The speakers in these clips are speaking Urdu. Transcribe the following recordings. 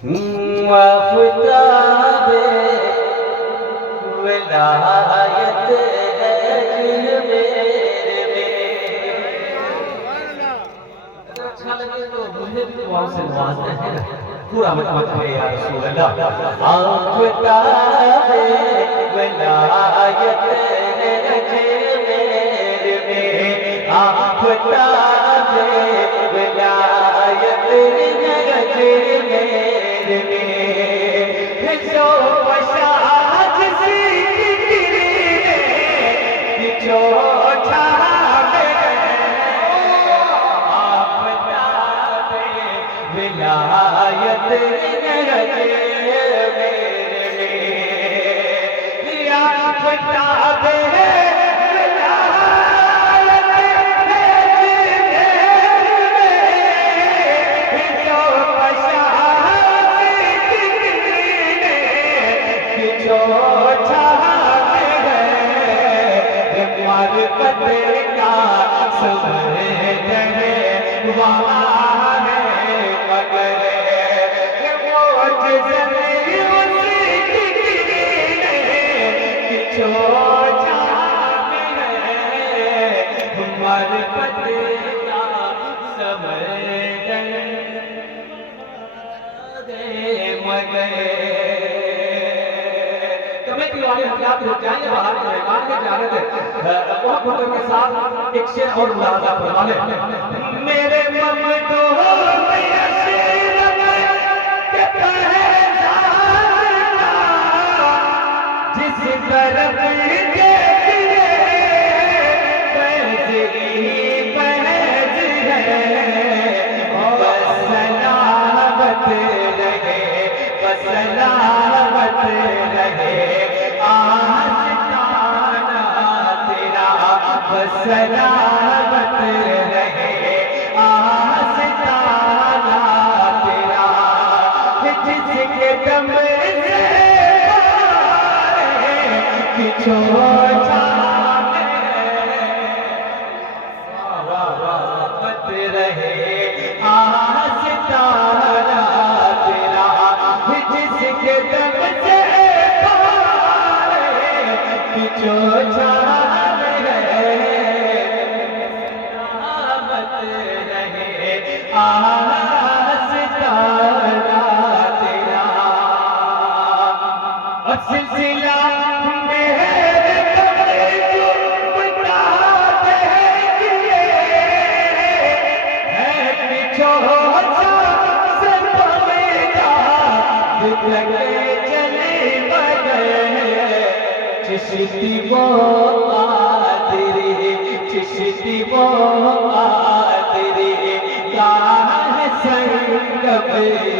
آفتاب ولایت ہے میرے میں۔ اگر اچھا لگے تو مجھے بھی دعاؤں سے نوازتے ہیں، پورا مطلب ہے یا رسول اللہ۔ آفتاب ولایت ہے میرے میں، آفتاب ولایت ہے میرے میں، جو بشاج سی کرنے جو چھاپ آفتاب ولایت ہے میرے میں، آفتاب محبت کے ساتھ ایک شعر اور ملاحظہ فرما لیں۔ میرے ممدوح عشرت کے پہچان جس طرف دیکھیے فیض ہی فیض ہے، بس سلامت رہے، بس سلامت رہے سلامت رہے آستانہ تیرا، جس کے دم سے کچھو جام سلامت رہے آستانہ تیرا، جس کے دم سے کچھو جام سلسلہ میرے کمر کو بتا دے ہے پیچھو سے پویدہ لگے چلے بگئے چشتی وہ قادری، چشتی وہ قادری کہاں سنگ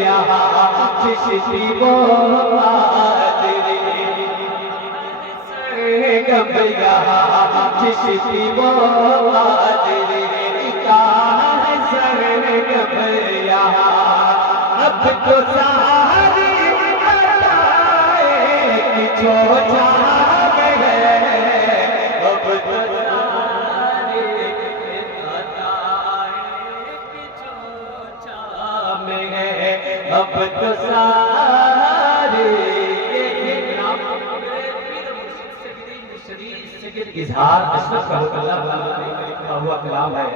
یہاں چشتی وہ قادری سنگ چشتی وہ قادری کہاں سنگ یہاں، اب تو ساری بتائے جو جام ہے، اب تو ساری بتائے جو جام ہے، اب تو ساری اظہار اشرف رحمۃ اللہ علیہ کا ہوا کلام ہے۔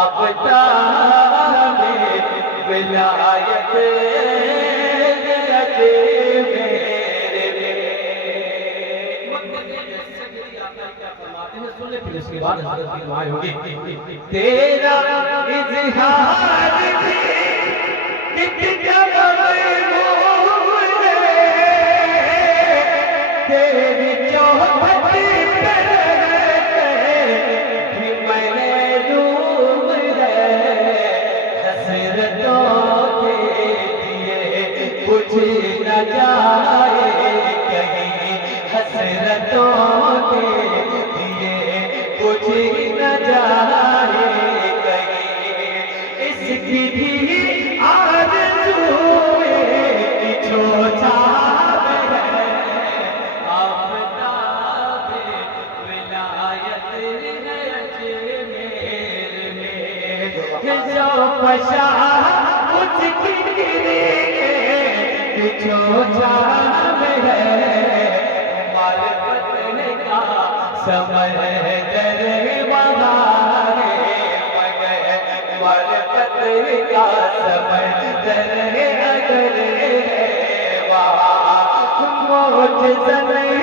آفتاب ولایت میرے میں، پھر اس کے بعد حضرت کی دعائیں ہوگی۔ تیرا اظہار بھی کتنا مغمور ہے، تیری چوبت پہ بھی میں ڈوب ہے، حسرتوں کے لیے کچھ نہ جائے کہیں، حسرتوں کے لیے کچھ نہ جائے کہیں، اس کی بھی آرزو ہے جو چاہت ہے، آفتاب ولایت ہے اجمیر میں، جو پشا اس کی چھوچا میں ہے معرفت کا سمندر وہاں ہے مگر معرفت کا سمندر اگر ہے وہاں معجزہ